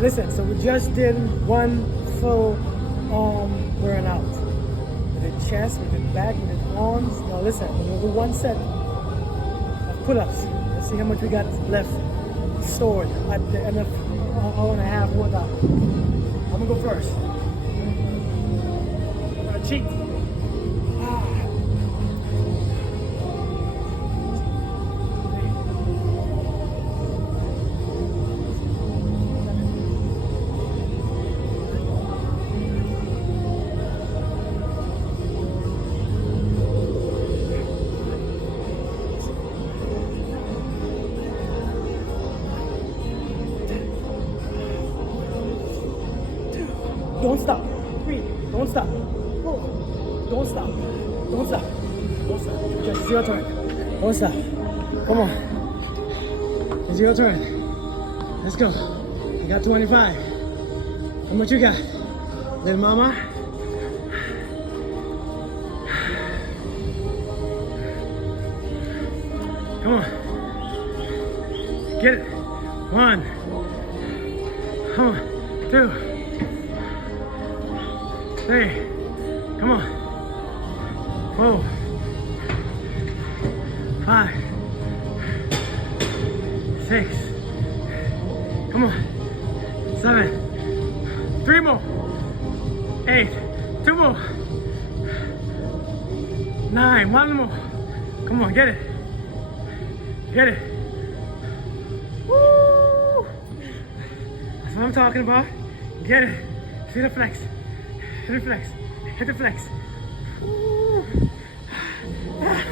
Listen, so we just did one full arm burnout. We did chest, we did back, we did arms. Now listen, we're gonna do one set of pull-ups. Let's see how much we got left stored at the end of an hour and a half workout. I'm gonna go first. I'm gonna cheat. Don't stop. 3. Don't stop. 4. Don't stop. Don't stop. Don't stop. Just it's your turn. Don't stop. Come on. It's your turn. Let's go. You got 25. How much you got? Little mama. Come on. Get it. 1. Come on. 2. 3, come on, 4, 5, 6, come on, 7, 3 more, 8, 2 more, 9, 1 more, come on, get it, woo, that's what I'm talking about, get it, see the flex. Hit the flex. Hit the flex.